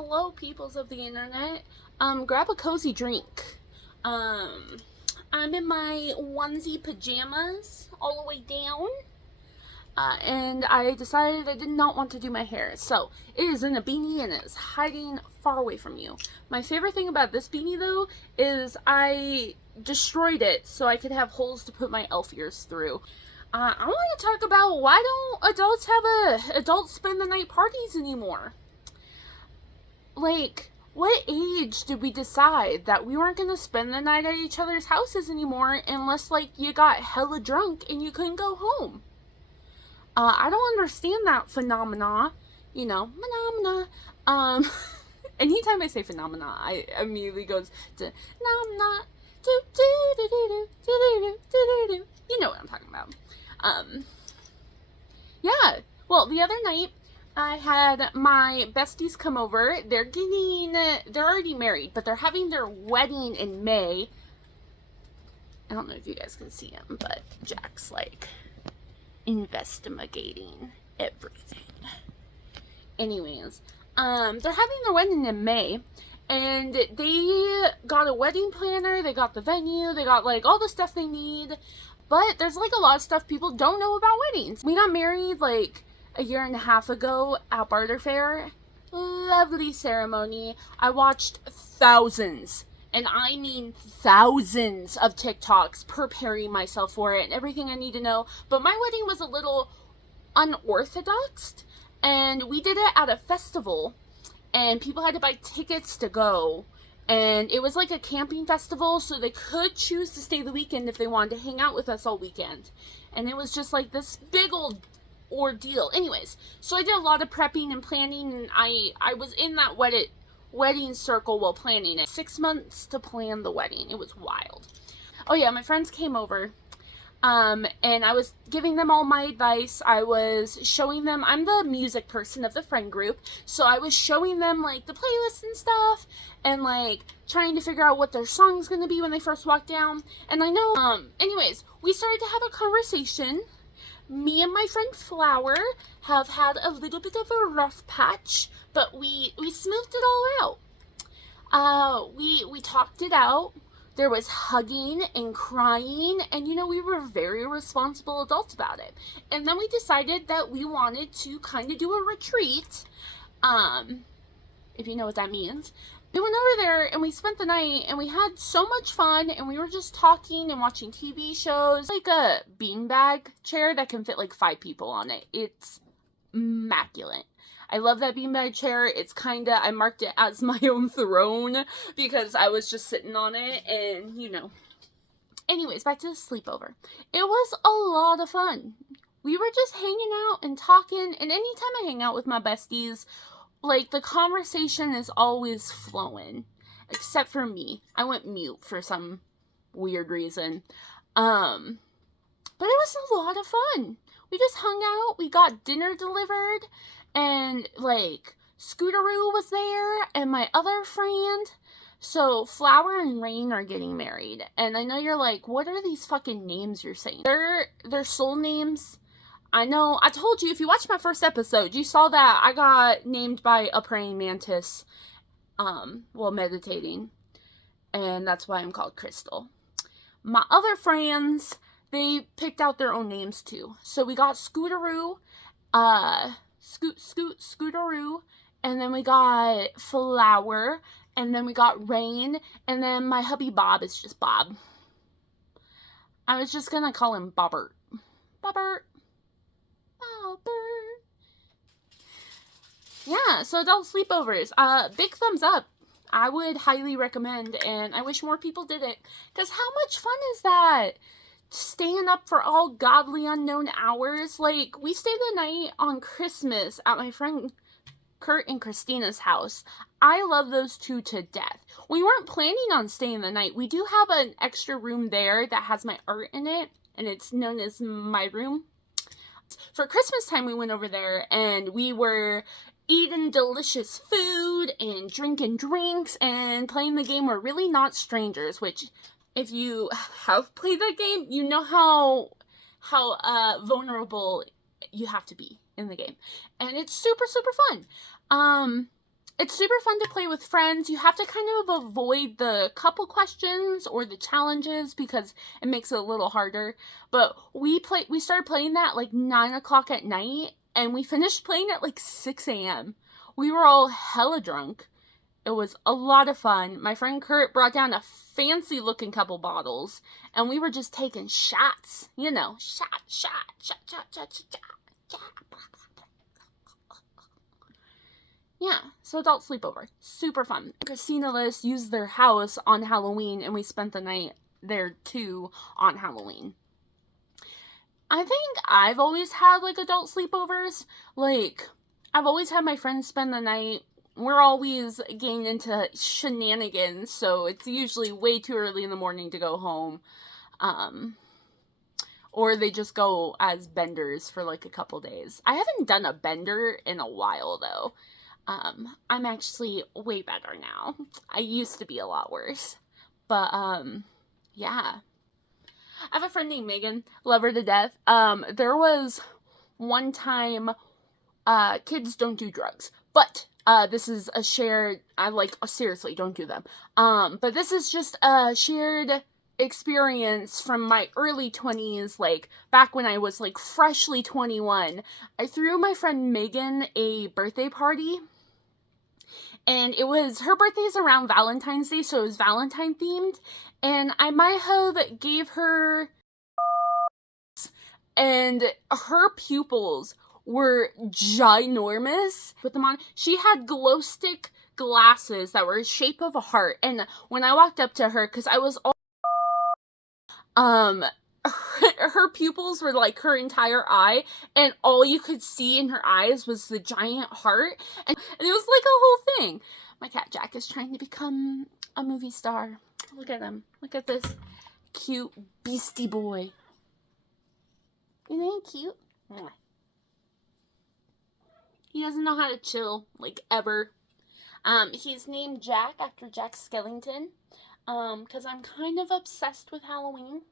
Hello, peoples of the internet. Grab a cozy drink. I'm in my onesie pajamas all the way down. And I decided I did not want to do my hair. So, it is in a beanie and it's hiding far away from you. My favorite thing about this beanie, though, is I destroyed it so I could have holes to put my elf ears through. I want to talk about why don't adults have adult spend the night parties anymore? Like, what age did we decide that we weren't gonna spend the night at each other's houses anymore unless, like, you got hella drunk and you couldn't go home? I don't understand that phenomena. Phenomena. Anytime I say phenomena, I immediately goes to phenomena. Do do do do do do do do do. You know what I'm talking about. Yeah. Well, the other night, I had my besties come over. They're already married, but they're having their wedding in May. I don't know if you guys can see him, but Jack's like investigating everything. Anyways, they're having their wedding in May, and they got a wedding planner, they got the venue, they got like all the stuff they need, but there's like a lot of stuff people don't know about weddings. We got married like a year and a half ago at Barter Fair. Lovely ceremony. I watched thousands, and I mean thousands of TikToks preparing myself for it and everything I need to know. But my wedding was a little unorthodox, and we did it at a festival, and people had to buy tickets to go. And it was like a camping festival, so they could choose to stay the weekend if they wanted to hang out with us all weekend. And it was just like this big old ordeal. Anyways, so I did a lot of prepping and planning, and I was in that wedding circle while planning it. 6 months to plan the wedding. It was wild. Oh yeah, my friends came over. And I was giving them all my advice. I was showing them, I'm the music person of the friend group, so I was showing them like the playlist and stuff, and like trying to figure out what their song's gonna be when they first walk down. And I know, anyways, we started to have a conversation. Me and my friend Flower have had a little bit of a rough patch, but we smoothed it all out. We talked it out. There was hugging and crying, and we were very responsible adults about it. And then we decided that we wanted to kind of do a retreat, if you know what that means. We went over there and we spent the night, and we had so much fun, and we were just talking and watching TV shows. Like a beanbag chair that can fit like 5 people on it. It's immaculate. I love that beanbag chair. It's I marked it as my own throne because I was just sitting on it, and Anyways, back to the sleepover. It was a lot of fun. We were just hanging out and talking, and anytime I hang out with my besties, like, the conversation is always flowing. Except for me. I went mute for some weird reason. But it was a lot of fun. We just hung out, we got dinner delivered, and, like, Scooteroo was there, and my other friend. So, Flower and Rain are getting married, and I know you're like, what are these fucking names you're saying? They're soul names. I know, I told you, if you watched my first episode, you saw that I got named by a praying mantis, while meditating, and that's why I'm called Crystal. My other friends, they picked out their own names too. So we got Scooteroo, Scooteroo, and then we got Flower, and then we got Rain, and then my hubby Bob is just Bob. I was just gonna call him Bobbert. Bobbert. Bobbert. Yeah, so adult sleepovers. Big thumbs up. I would highly recommend, and I wish more people did it. Because how much fun is that? Staying up for all godly unknown hours. Like, we stayed the night on Christmas at my friend Kurt and Christina's house. I love those two to death. We weren't planning on staying the night. We do have an extra room there that has my art in it, and it's known as my room. For Christmas time, we went over there, and we were eating delicious food and drinking drinks and playing the game We're Really Not Strangers, which, if you have played that game, you know how vulnerable you have to be in the game. And it's super, super fun. It's super fun to play with friends. You have to kind of avoid the couple questions or the challenges because it makes it a little harder. But we started playing that like 9 o'clock at night, and we finished playing at like 6 a.m. We were all hella drunk. It was a lot of fun. My friend Kurt brought down a fancy looking couple bottles, and we were just taking shots. You know, shot, shot, shot, shot, shot, shot, shot. Yeah, so adult sleepover. Super fun. Christina List used their house on Halloween, and we spent the night there too on Halloween. I think I've always had like adult sleepovers. Like, I've always had my friends spend the night. We're always getting into shenanigans, so it's usually way too early in the morning to go home. Or they just go as benders for like a couple days. I haven't done a bender in a while though. I'm actually way better now. I used to be a lot worse. But, yeah. I have a friend named Megan. Love her to death. There was one time, kids don't do drugs. But, this is a shared, seriously, don't do them. But this is just a shared experience from my early 20s, like, back when I was, like, freshly 21. I threw my friend Megan a birthday party. And her birthday's around Valentine's Day, so it was Valentine themed. And I might have gave her, and her pupils were ginormous. Put them on. She had glow stick glasses that were the shape of a heart. And when I walked up to her, because I was all, her pupils were like her entire eye, and all you could see in her eyes was the giant heart, and it was like a whole thing. My cat Jack is trying to become a movie star. Look at him. Look at this cute beastie boy. Isn't he cute? He doesn't know how to chill, like, ever. He's named Jack after Jack Skellington, because I'm kind of obsessed with Halloween.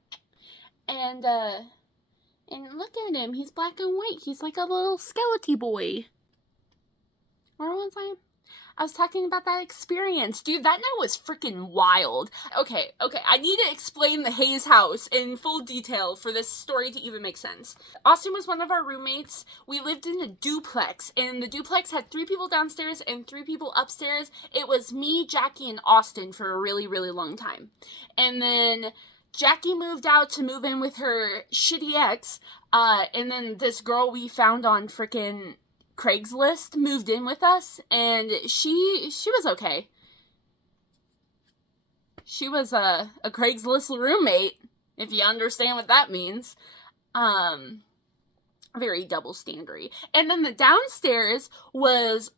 And look at him. He's black and white. He's like a little skeleton boy. Where was I? I was talking about that experience. Dude, that night was freaking wild. Okay, I need to explain the Hayes house in full detail for this story to even make sense. Austin was one of our roommates. We lived in a duplex, and the duplex had 3 people downstairs and 3 people upstairs. It was me, Jackie, and Austin for a really, really long time. And then Jackie moved out to move in with her shitty ex, and then this girl we found on frickin' Craigslist moved in with us, and she was okay. She was a Craigslist roommate, if you understand what that means. Very double standardy. And then the downstairs was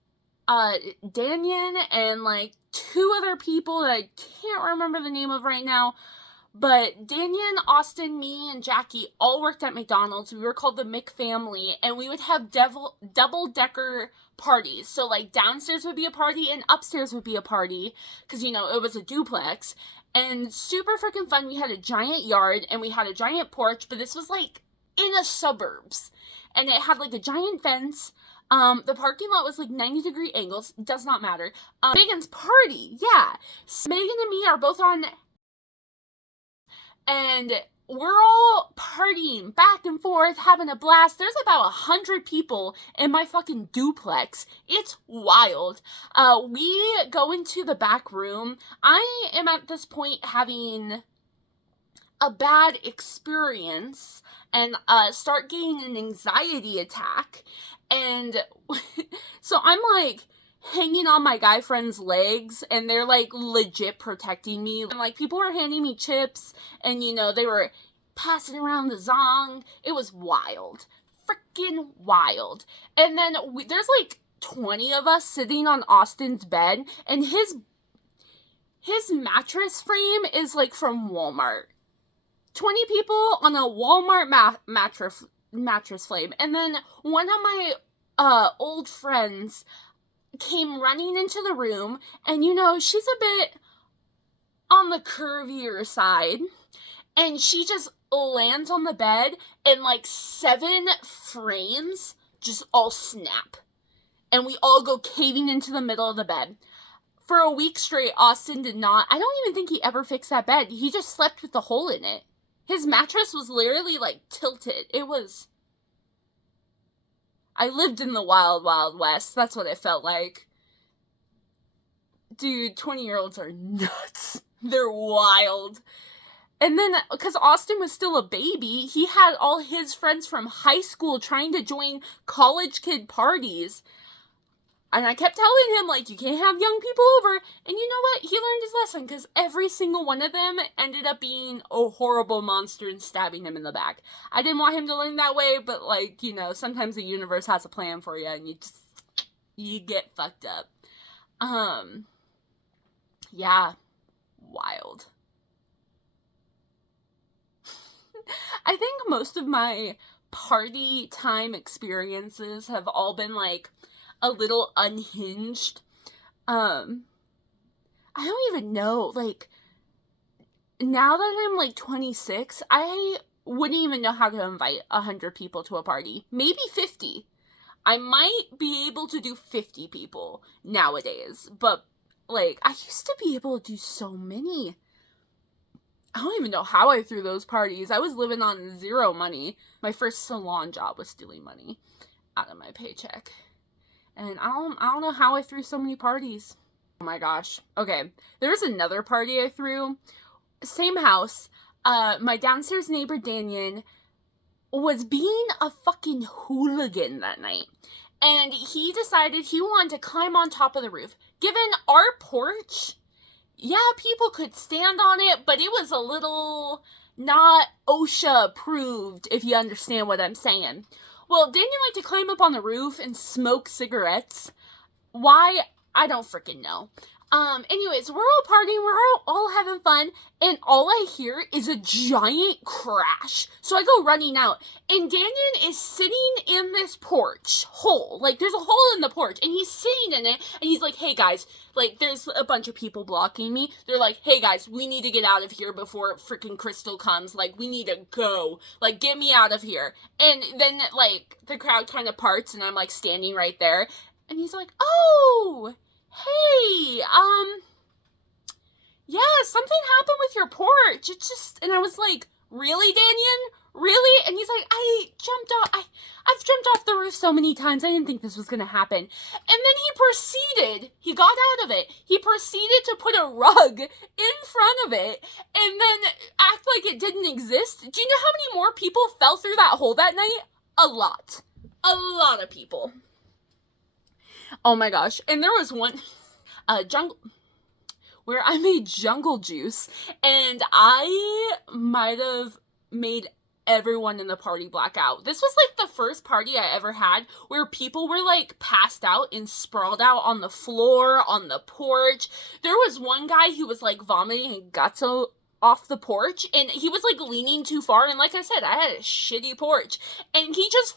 Danyan and like 2 other people that I can't remember the name of right now. But Danyan, Austin, me, and Jackie all worked at McDonald's. We were called the McFamily, and we would have double-decker parties. So, like, downstairs would be a party, and upstairs would be a party, because, you know, it was a duplex. And super freaking fun. We had a giant yard, and we had a giant porch, but this was, like, in the suburbs. And it had, like, a giant fence. The parking lot was, like, 90-degree angles. Does not matter. Megan's party, yeah. So Megan and me are both on, and we're all partying back and forth, having a blast. There's about 100 people in my fucking duplex. It's wild. We go into the back room. I am at this point having a bad experience and start getting an anxiety attack. And so I'm like hanging on my guy friend's legs, and they're like legit protecting me. And like people were handing me chips, and you know, they were passing around the zong. It was wild. Freaking wild. And then there's like 20 of us sitting on Austin's bed, and his mattress frame is like from Walmart. 20 people on a Walmart mattress frame. And then one of my old friends came running into the room, and you know, she's a bit on the curvier side, and she just lands on the bed, and like 7 frames just all snap. and we all go caving into the middle of the bed. For a week straight, Austin did not, I don't even think he ever fixed that bed. He just slept with the hole in it. His mattress was literally, like, tilted. I lived in the wild, wild west. That's what it felt like. Dude, 20-year-olds are nuts. They're wild. And then, because Austin was still a baby, he had all his friends from high school trying to join college kid parties. And I kept telling him, like, you can't have young people over. And you know what? He learned his lesson, because every single one of them ended up being a horrible monster and stabbing him in the back. I didn't want him to learn that way, but, like, you know, sometimes the universe has a plan for you, and you get fucked up. Yeah. Wild. I think most of my party time experiences have all been, like, a little unhinged. I don't even know, like, now that I'm, like, 26, I wouldn't even know how to invite 100 people to a party. Maybe 50. I might be able to do 50 people nowadays, but, like, I used to be able to do so many. I don't even know how I threw those parties. I was living on zero money. My first salon job was stealing money out of my paycheck. And I don't know how I threw so many parties. Oh my gosh. Okay. There was another party I threw. Same house. My downstairs neighbor, Daniel, was being a fucking hooligan that night. And he decided he wanted to climb on top of the roof. Given our porch, yeah, people could stand on it, but it was a little not OSHA approved, if you understand what I'm saying. Well, Daniel liked to climb up on the roof and smoke cigarettes. Why? I don't freaking know. Anyways, we're all partying, we're all having fun, and all I hear is a giant crash. So I go running out, and Daniel is sitting in this porch hole. Like, there's a hole in the porch, and he's sitting in it, and he's like, hey guys, like, there's a bunch of people blocking me. They're like, hey guys, we need to get out of here before freaking Crystal comes. Like, we need to go. Like, get me out of here. And then, like, the crowd kind of parts, and I'm, like, standing right there, and he's like, oh, hey, yeah, something happened with your porch. It just, and I was like, really, Daniel? Really? And he's like, I've jumped off the roof so many times, I didn't think this was gonna happen. And then he got out of it. He proceeded to put a rug in front of it, and then act like it didn't exist. Do you know how many more people fell through that hole that night? A lot. A lot of people. Oh my gosh. And there was one where I made jungle juice, and I might have made everyone in the party black out. This was like the first party I ever had where people were like passed out and sprawled out on the floor, on the porch. There was one guy who was like vomiting guts off the porch, and he was like leaning too far, and like I said, I had a shitty porch, and he just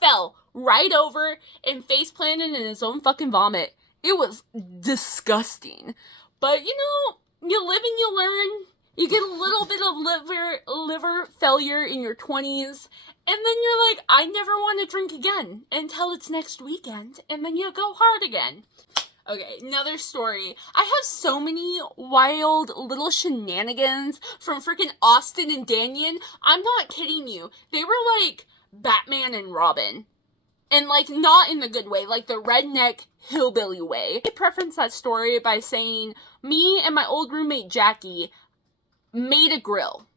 fell right over and face planted in his own fucking vomit. It was disgusting. But you know, you live and you learn. You get a little bit of liver failure in your 20s, and then you're like, I never want to drink again until it's next weekend, and then you go hard again. Okay, another story. I have so many wild little shenanigans from freaking Austin and Daniel. I'm not kidding you. They were like Batman and Robin. And like, not in the good way, like the redneck hillbilly way. I preference that story by saying, me and my old roommate Jackie made a grill.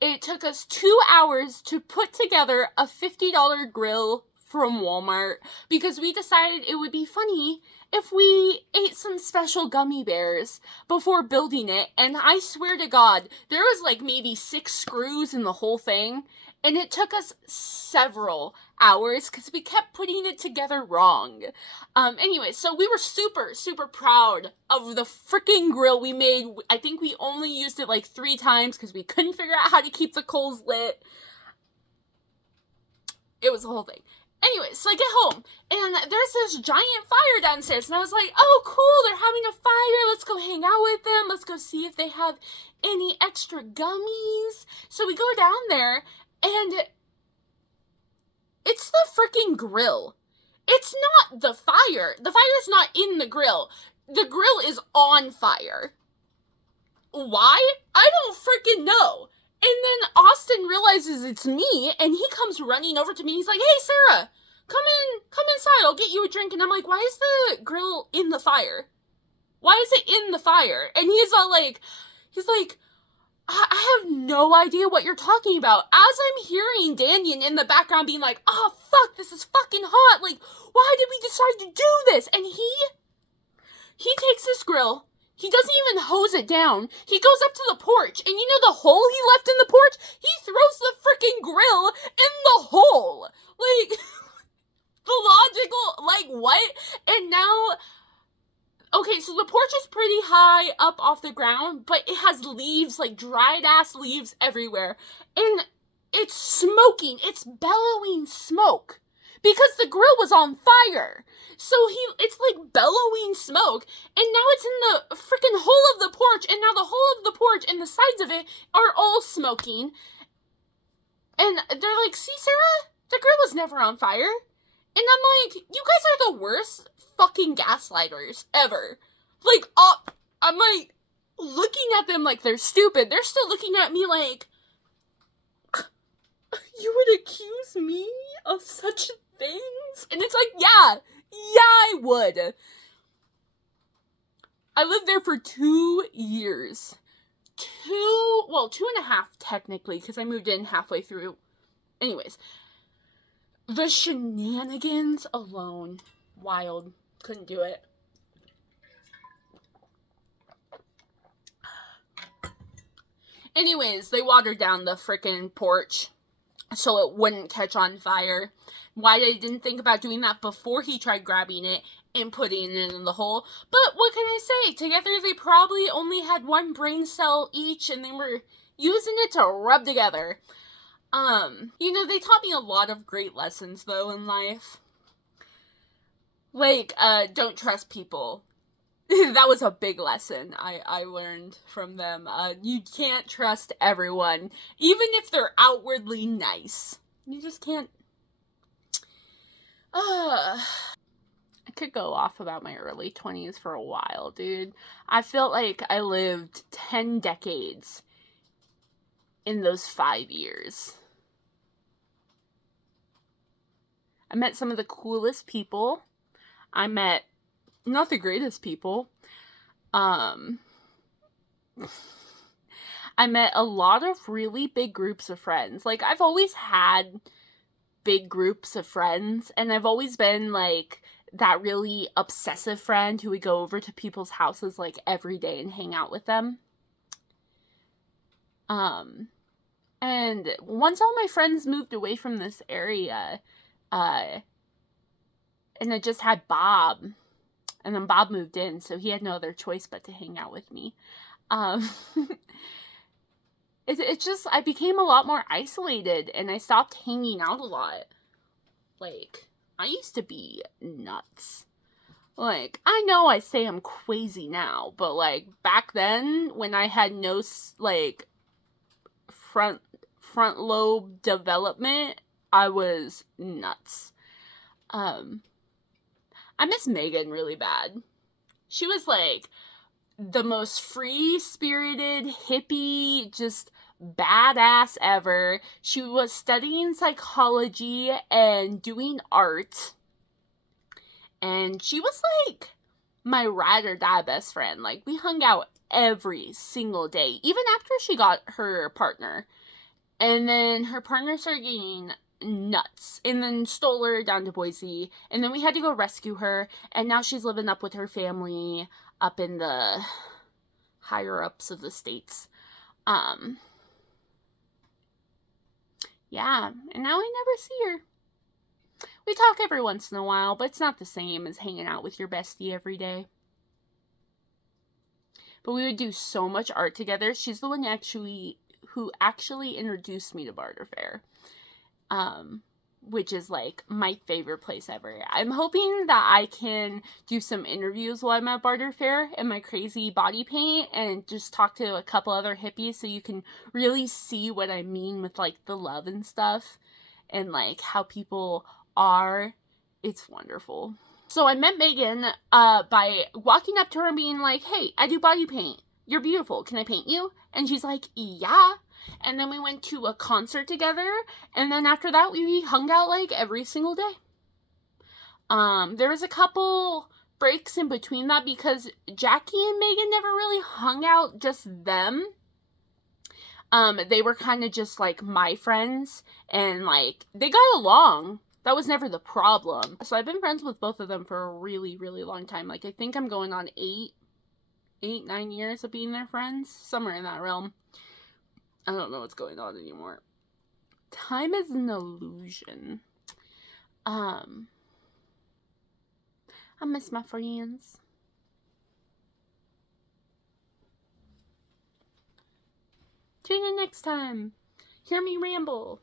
It took us 2 hours to put together a $50 grill from Walmart because we decided it would be funny if we ate some special gummy bears before building it. And I swear to God, there was like maybe 6 screws in the whole thing. And it took us several hours because we kept putting it together wrong. Anyway, so we were super, super proud of the freaking grill we made. I think we only used it like 3 times because we couldn't figure out how to keep the coals lit. It was a whole thing. Anyway, so I get home, and there's this giant fire downstairs, and I was like, oh, cool, they're having a fire, let's go hang out with them, let's go see if they have any extra gummies. So we go down there, and it's the freaking grill. It's not the fire. The fire's not in the grill. The grill is on fire. Why? I don't freaking know. And then Austin realizes it's me, and he comes running over to me. He's like, "Hey, Sarah, come inside. I'll get you a drink." And I'm like, "Why is the grill in the fire? Why is it in the fire?" And he's like, I have no idea what you're talking about. As I'm hearing Daniel in the background being like, "Oh, fuck, this is fucking hot. Like, why did we decide to do this?" And he takes this grill. He doesn't even hose it down. He goes up to the porch, and you know the hole he left in the porch? He throws the freaking grill in the hole. Like, the logical, like, what? And now, okay, so the porch is pretty high up off the ground, but it has leaves, like dried ass leaves everywhere. And it's smoking. It's bellowing smoke. Because the grill was on fire. So it's like bellowing smoke. And now it's in the freaking hole of the porch. And now the hole of the porch and the sides of it are all smoking. And they're like, "See, Sarah? The grill was never on fire." And I'm like, "You guys are the worst fucking gaslighters ever." Like, I'm like, looking at them like they're stupid. They're still looking at me like, "You would accuse me of such things?" And it's like, yeah, I would. I lived there for 2 years. 2.5 technically, because I moved in halfway through. Anyways, the shenanigans alone, wild. Couldn't do it. Anyways, they watered down the frickin' porch so it wouldn't catch on fire. Why they didn't think about doing that before he tried grabbing it and putting it in the hole. But what can I say? Together they probably only had one brain cell each, and they were using it to rub together. You know, they taught me a lot of great lessons, though, in life. Like, don't trust people. That was a big lesson I learned from them. You can't trust everyone, even if they're outwardly nice. You just can't. I could go off about my early 20s for a while, dude. I felt like I lived 10 decades in those 5 years. I met some of the coolest people. I met not the greatest people. I met a lot of really big groups of friends. Like, I've always had big groups of friends, and I've always been, like, that really obsessive friend who would go over to people's houses, like, every day and hang out with them. And once all my friends moved away from this area, and I just had Bob, and then Bob moved in, so he had no other choice but to hang out with me. It's just, I became a lot more isolated, and I stopped hanging out a lot. Like, I used to be nuts. Like, I know I say I'm crazy now, but, like, back then, when I had no, like, front lobe development, I was nuts. I miss Megan really bad. She was, like, the most free-spirited, hippie, just badass ever. She was studying psychology and doing art. And she was, like, my ride or die best friend. Like, we hung out every single day, even after she got her partner. And then her partner started getting nuts, and then stole her down to Boise, and then we had to go rescue her, and now she's living up with her family up in the higher ups of the states. Yeah, and now I never see her. We talk every once in a while, but it's not the same as hanging out with your bestie every day. But we would do so much art together. She's the one who actually introduced me to Barter Fair. Which is, like, my favorite place ever. I'm hoping that I can do some interviews while I'm at Barter Fair in my crazy body paint and just talk to a couple other hippies so you can really see what I mean with, like, the love and stuff and, like, how people are It's wonderful. So I met Megan by walking up to her and being like, hey, I do body paint. You're beautiful. Can I paint you? And she's like, yeah. And then we went to a concert together. And then after that, we hung out like every single day. There was a couple breaks in between that because Jackie and Megan never really hung out, just them. They were kind of just like my friends, and like they got along. That was never the problem. So I've been friends with both of them for a really, really long time. Like I think I'm going on 9 years of being their friends, somewhere in that realm. I don't know what's going on anymore. Time is an illusion. I miss my friends. Tune in next time. Hear me ramble.